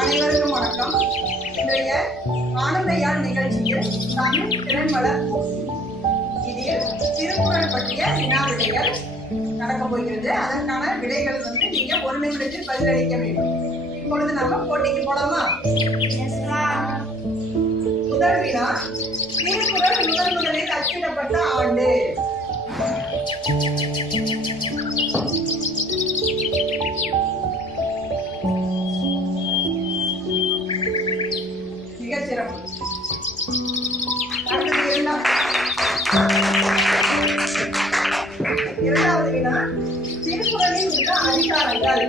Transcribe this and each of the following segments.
அனைவருக்கும் வணக்கம். இன்றைய ஆனந்தையால் நிகழ்ச்சியில் தமிழ் திறன்வளர் இதில் திருக்குறள் பற்றிய வினா விடைகள் நடக்க போகிறது. அதற்கான விடைகள் நீங்க ஒரு நிமிடத்தில் பதிலளிக்க வேண்டும். இப்பொழுது நம்ம போட்டிக்கு போலாமா? முதல் வினா, திருக்குறள் முதலில் அச்சிடப்பட்ட ஆண்டு? மிகச் சிறப்பு. இரண்டாவது வினா, திருக்குறளில் உள்ள அதிகாரங்கள்?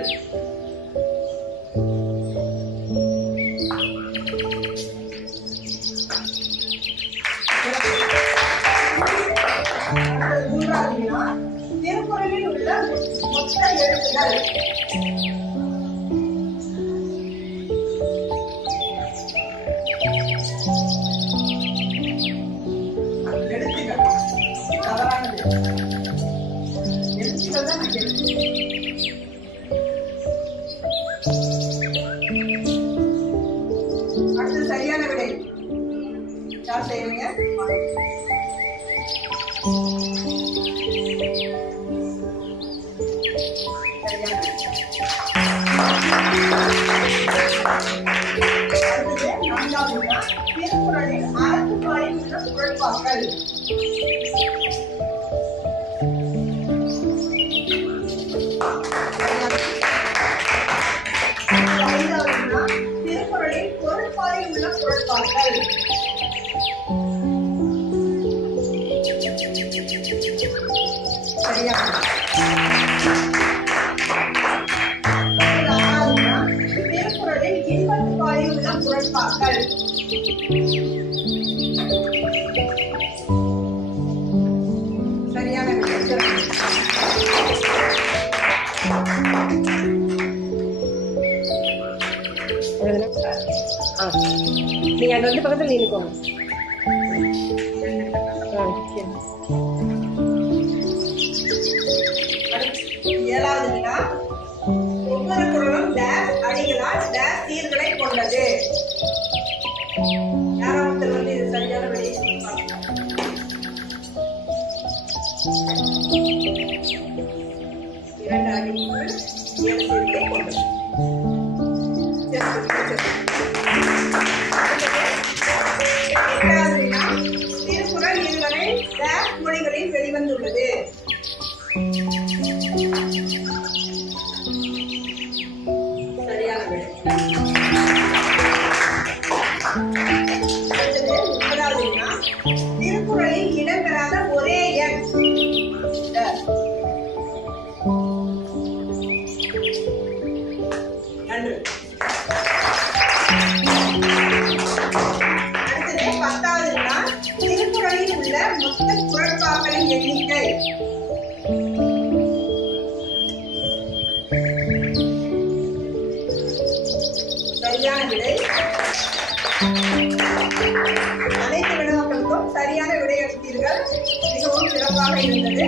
மூன்றாவது வினா, திருக்குறளில் உள்ள மொத்த எழுத்துக்கள்? அடுத்து சரியான விடை யார் செய்வீங்க? திருக்குறளில் அறத்துப்பாலில் உள்ள குறட்பாக்கள்? திருக்குறளில் பொருட்பாலில் உள்ள குறட்பாக்கள்? திருக்குறளில் இன்பத்துப்பாலில் உள்ள குறட்பாக்கள்? சரியான நீங்க அந்த வந்து பக்கத்துல நின்னுக்கோங்க. ஏழாவது வினா, ஒவ்வொரு குறளும் டேஷ் அடிகளால் டேஷ் சீர்களை கொண்டது? யாராவது இது சரியான விடையை இரண்டு அடிகள் 7 சீர்களை கொண்டது. திருக்குறள் இதுவரை டேஷ் மொழிகளில் வெளிவந்துள்ளது? சரியான விடை. முப்பதாவது வினா, திருக்குறளில் இடம்பெறாத ஒரே எண்? நன்று. அடுத்தது 10வது வினா, திருக்குறளில் உள்ள மொத்த குறட்பாக்களின் எண்ணிக்கை? சரியான விடை. அனைத்து வினாக்களுக்கும் சரியான விடை அளித்தீர்கள். மிகவும் சிறப்பாக இருந்தது.